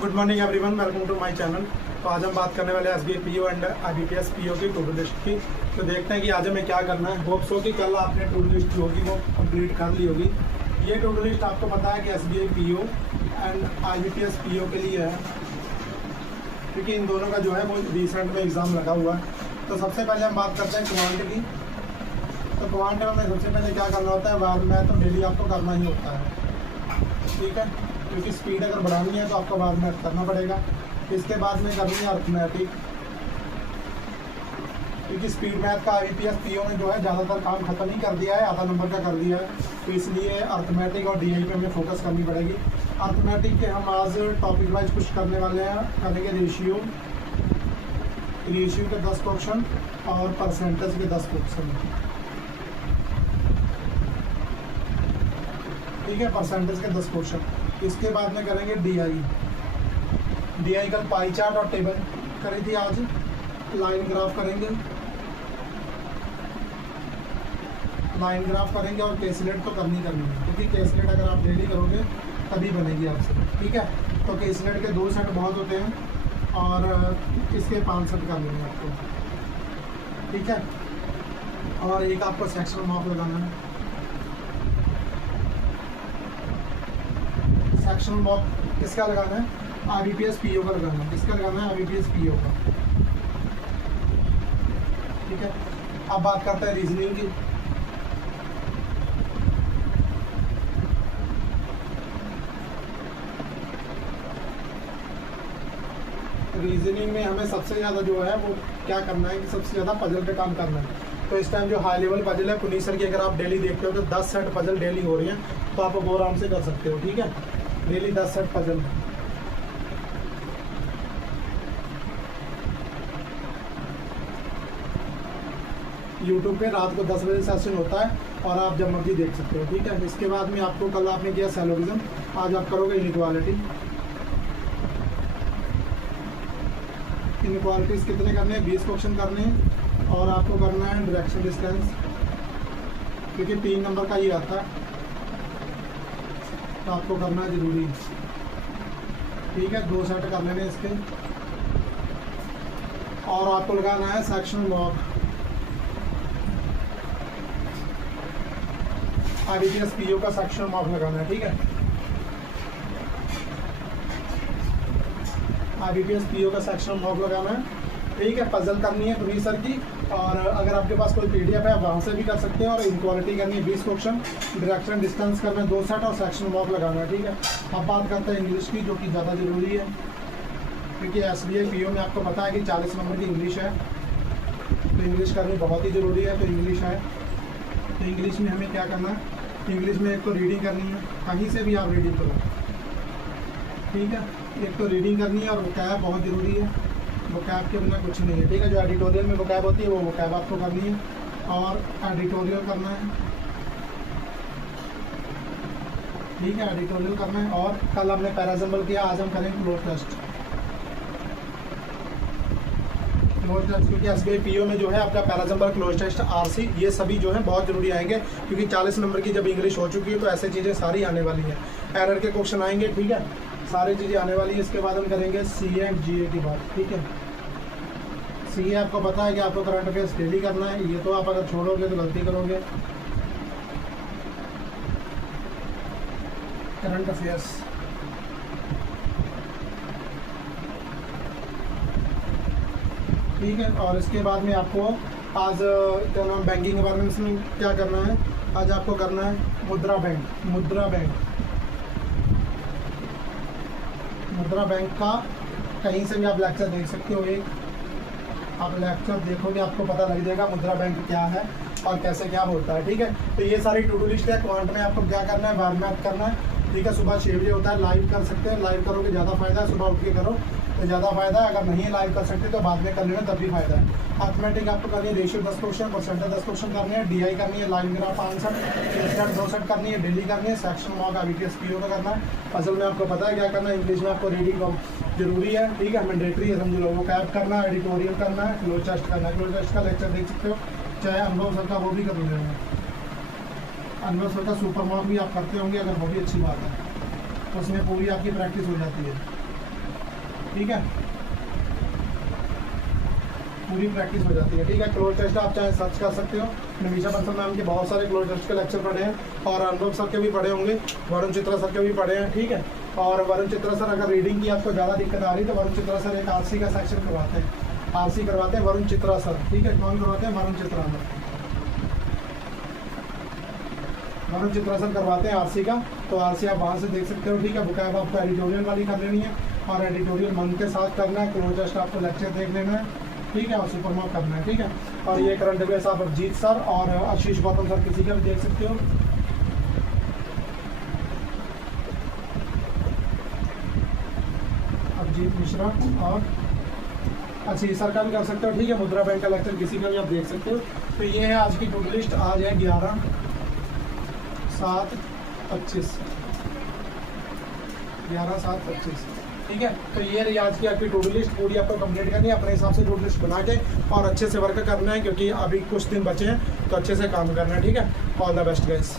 Good morning everyone, welcome to my channel. तो आज हम बात करने वाले SBI PO and IBPS PO की टू डू लिस्ट की। तो देखते हैं कि आज हमें क्या करना है। होप सो कि कल आपने टू डू लिस्ट जो होगी वो कंप्लीट कर ली होगी। ये टू डू लिस्ट आपको पता है कि SBI PO and IBPS PO के लिए है, क्योंकि इन दोनों का जो है वो रिसेंट में एग्ज़ाम लगा हुआ है। तो सबसे पहले हम बात करते हैं क्वांट की। तो क्वांट में सबसे पहले क्या करना होता है, बाद में तो डेली आपको करना ही होता है, ठीक है, क्योंकि स्पीड अगर बढ़ानी है तो आपको बाद में करना पड़ेगा। इसके बाद में करनी है अर्थमेटिक, क्योंकि स्पीड मैथ का आईबीपीएस पीओ ने जो है ज़्यादातर काम खत्म ही कर दिया है, आधा नंबर का कर दिया है। तो इसलिए अर्थमेटिक और डीआई पे हमें फोकस करनी पड़ेगी। अर्थमेटिक के हम आज टॉपिक वाइज कुछ करने वाले हैं। करेंगे रेशियो के 10 क्वेश्चन और परसेंटेज के 10 क्वेश्चन, ठीक है, परसेंटेज के 10 क्वेश्चन। इसके बाद में करेंगे डीआई कल पाई चार्ट और टेबल करी थी, आज लाइन ग्राफ करेंगे। और कैलकुलेट तो करनी है, क्योंकि कैलकुलेट अगर आप डेली करोगे तभी बनेगी आपसे, ठीक है। तो कैलकुलेट के 2 सेट बहुत होते हैं और इसके 5 सेट कर लेंगे आपको, ठीक है। और एक आपको सेक्शनल मार्क लगाना है। सेक्शनल मार्क किसका लगाना है? आईबीपीएस पीओ का लगाना है। किसका लगाना है? आईबीपीएस पीओ का, ठीक है। अब बात करते हैं रीजनिंग की। रीजनिंग में हमें सबसे ज़्यादा जो है वो क्या करना है कि सबसे ज़्यादा पजल पे काम करना है। तो इस टाइम जो हाई लेवल पजल है पुनीसर की, अगर आप डेली देखते हो तो 10 सेट पजल डेली हो रही हैं, तो आप वो आराम से कर सकते हो, ठीक है। Daily 10 set puzzle. यूट्यूब पे रात को 10 बजे सेशन होता है और आप जब मर्जी देख सकते हो, ठीक है। इसके बाद में आपको कल आपने किया सैलोगिज्म, आज आप करोगे इनइक्वालिटी। इनइक्वालिटीज कितने करने हैं? 20 क्वेश्चन करने हैं। और आपको करना है डायरेक्शन डिस्टेंस, क्योंकि 3 नंबर का ये आता है, तो आपको करना है जरूरी, ठीक है। 2 सेट कर लेने इसके। और आपको लगाना है सेक्शनल मार्क। आईबीपीएस पीओ का सेक्शनल मार्क लगाना है, ठीक है। आईबीपीएस पीओ का सेक्शनल मार्क लगाना है, ठीक है। पजल करनी है प्रोफेसर की, और अगर आपके पास कोई पीडीएफ है वहाँ से भी कर सकते हैं। और इनक्वालिटी करनी है 20 क्वेश्चन, डायरेक्शन डिस्टेंस करना है 2 सेट और सेक्शनल मार्क लगाना है, ठीक है। अब बात करते हैं इंग्लिश की, जो कि ज़्यादा ज़रूरी है, क्योंकि एसबीआई पीओ में आपको पता है कि 40 नंबर की इंग्लिश है, तो इंग्लिश करनी बहुत ही ज़रूरी है। तो इंग्लिश है, तो इंग्लिश में हमें क्या करना है? इंग्लिश में एक तो रीडिंग करनी है, कहीं से भी आप रीडिंग करो, ठीक है। एक तो रीडिंग करनी है और वोकैब बहुत ज़रूरी है, वोकैब के बिना कुछ नहीं है, ठीक है। जो एडिटोरियल में वोकैब होती है वो वोकैब आपको करनी है, और एडिटोरियल करना है, ठीक है। एडिटोरियल करना है। और कल हमने पैराजम्बल किया, आज हम करेंगे क्लोज टेस्ट। क्योंकि एसबीआई पीओ में जो है आपका पैराजम्बल, क्लोज टेस्ट, आरसी, ये सभी जो है बहुत ज़रूरी आएंगे, क्योंकि 40 नंबर की जब इंग्लिश हो चुकी है तो ऐसी चीज़ें सारी आने वाली हैं। एरर के क्वेश्चन आएंगे, ठीक है, सारी चीज़ें आने वाली है। इसके बाद हम करेंगे सीए एंड जीए की बात, ठीक है। सीए आपको पता है कि आपको करंट अफेयर्स डेली करना है, ये तो आप अगर छोड़ोगे तो गलती करोगे। करंट अफेयर्स, ठीक है। और इसके बाद में आपको आज क्या नाम, बैंकिंग गवर्नेंस में क्या करना है? आज आपको करना है मुद्रा बैंक का कहीं से भी आप लेक्चर देख सकते हो। एक आप लेक्चर देखोगे आपको पता लग जाएगा मुद्रा बैंक क्या है और कैसे क्या होता है, ठीक है। तो ये सारी टू डू लिस्ट है। क्वांट में आपको क्या करना है? बार मैथ करना है, ठीक है। सुबह 6 बजे होता है, लाइव कर सकते हैं। लाइव करोगे ज़्यादा फायदा है, सुबह उठ के करो तो ज़्यादा फायदा है। अगर नहीं लाइव कर सकते तो बाद में कर लेना, तब भी फायदा है। अर्थमेटिक आपको करनी है, रेशियो 10 क्वेश्चन, परसेंटेज 10 क्वेश्चन करनी है। डीआई करनी है, लाइन ग्राफ 5 सेट, 2 सेट करनी है, डेली करनी है। सेक्शन मार्क आईबीपीएस पीओ का करना है। पजल में आपको पता है क्या करना है। इंग्लिश में आपको रीडिंग जरूरी है, ठीक है, मैंडेटरी है, समझ लो। वो कैप करना है, एडिटोरियल करना है, क्लोज टेस्ट करना है। क्लोज टेस्ट का लेक्चर देख सकते हो, चाहे अनुभव सर का वो भी कर लेंगे। अनुभव सर का सुपर मार्क भी आप करते होंगे, अगर वो भी अच्छी बात है, उसमें पूरी आपकी प्रैक्टिस हो जाती है। ठीक है, पूरी प्रैक्टिस हो जाती है। ठीक है, क्लोज टेस्ट आप चाहे सर्च कर सकते हो, निमिषा बंसल मैम के बहुत सारे क्लोज टेस्ट के लेक्चर पढ़े हैं और अनुभव सर के भी पढ़े होंगे, वरुण चित्रा सर के भी पढ़े हैं। ठीक है, और वरुण चित्रा सर अगर रीडिंग की आपको ज़्यादा दिक्कत आ रही है तो वरुण चित्रा सर एक आरसी का सेक्शन करवाते हैं, आरसी करवाते हैं वरुण चित्रा सर। ठीक है, कौन करवाते हैं? वरुण चित्रा सर, वरुण चित्रा सर करवाते हैं आरसी का, तो आरसी आप वहाँ से देख सकते हो। ठीक है, बुक आपको एडिटोरियल वाली कर लेनी है और एडिटोरियल मन के साथ करना है, क्लोज टेस्ट आपको लेक्चर देख लेना है। ठीक है, और सुपर मार्क करना है। ठीक है, और ये करंट अफेयर्स आप अभिजीत सर और आशीष गौतम सर किसी का भी देख सकते हो। अभिजीत मिश्रा और आशीष सर का भी कर सकते हो। ठीक है, मुद्रा बैंक का लेक्चर किसी का भी आप देख सकते हो। तो ये है आज की टू डू लिस्ट। आज है 11/7/25, 11/7/25। ठीक है, तो ये रही आज की आपकी टू डू लिस्ट। पूरी आपको कंप्लीट करनी है, अपने हिसाब से टू डू लिस्ट बना के और अच्छे से वर्क करना है, क्योंकि अभी कुछ दिन बचे हैं तो अच्छे से काम करना है। ठीक है, ऑल द बेस्ट गाइस।